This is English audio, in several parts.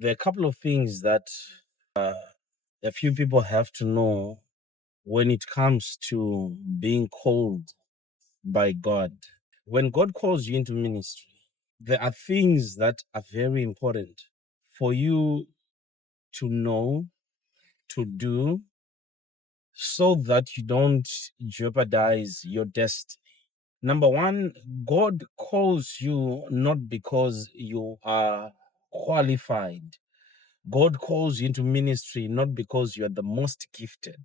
There are a couple of things that a few people have to know when it comes to being called by God. When God calls you into ministry, there are things that are very important for you to know, to do, so that you don't jeopardize your destiny. Number one, God calls you not because you are qualified. God calls you into ministry not because you are the most gifted.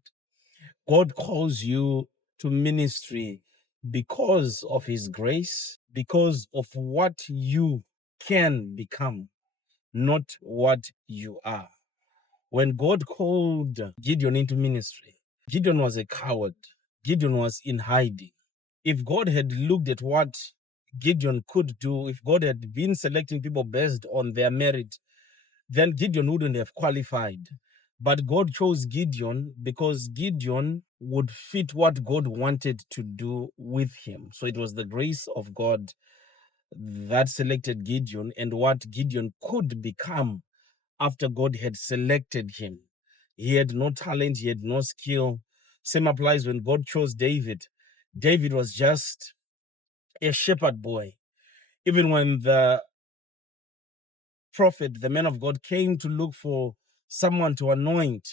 God calls you to ministry because of his grace, because of what you can become, not what you are. When God called Gideon into ministry, Gideon was a coward. Gideon was in hiding. If God had looked at what Gideon could do, if God had been selecting people based on their merit, then Gideon wouldn't have qualified. But God chose Gideon because Gideon would fit what God wanted to do with him. So it was the grace of God that selected Gideon and what Gideon could become after God had selected him. He had no talent, he had no skill. Same applies when God chose David. David was just a shepherd boy. Even when the prophet, the man of God, came to look for someone to anoint,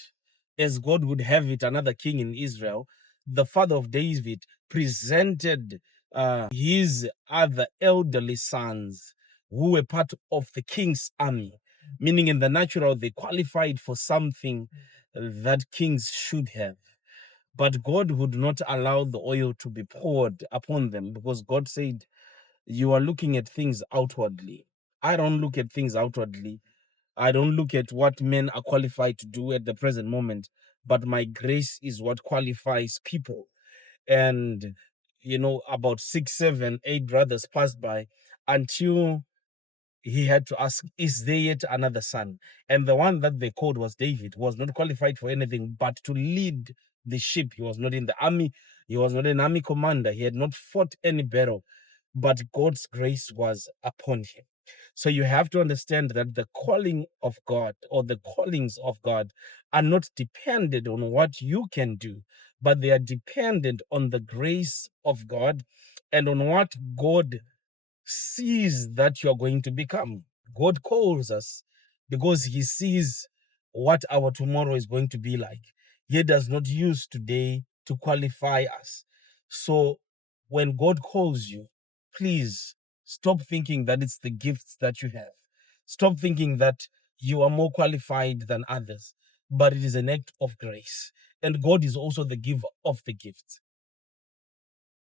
as God would have it, another king in Israel, the father of David presented his other elderly sons who were part of the king's army, meaning in the natural, they qualified for something that kings should have. But God would not allow the oil to be poured upon them because God said, you are looking at things outwardly. I don't look at things outwardly. I don't look at what men are qualified to do at the present moment, but my grace is what qualifies people. And, about 6, 7, 8 brothers passed by until he had to ask, is there yet another son? And the one that they called was David, who was not qualified for anything but to lead the sheep. He was not in the army. He was not an army commander. He had not fought any battle, but God's grace was upon him. So you have to understand that the calling of God or the callings of God are not dependent on what you can do, but they are dependent on the grace of God and on what God sees that you're going to become. God calls us because he sees what our tomorrow is going to be like. He does not use today to qualify us. So when God calls you, please stop thinking that it's the gifts that you have. Stop thinking that you are more qualified than others, but it is an act of grace. And God is also the giver of the gifts.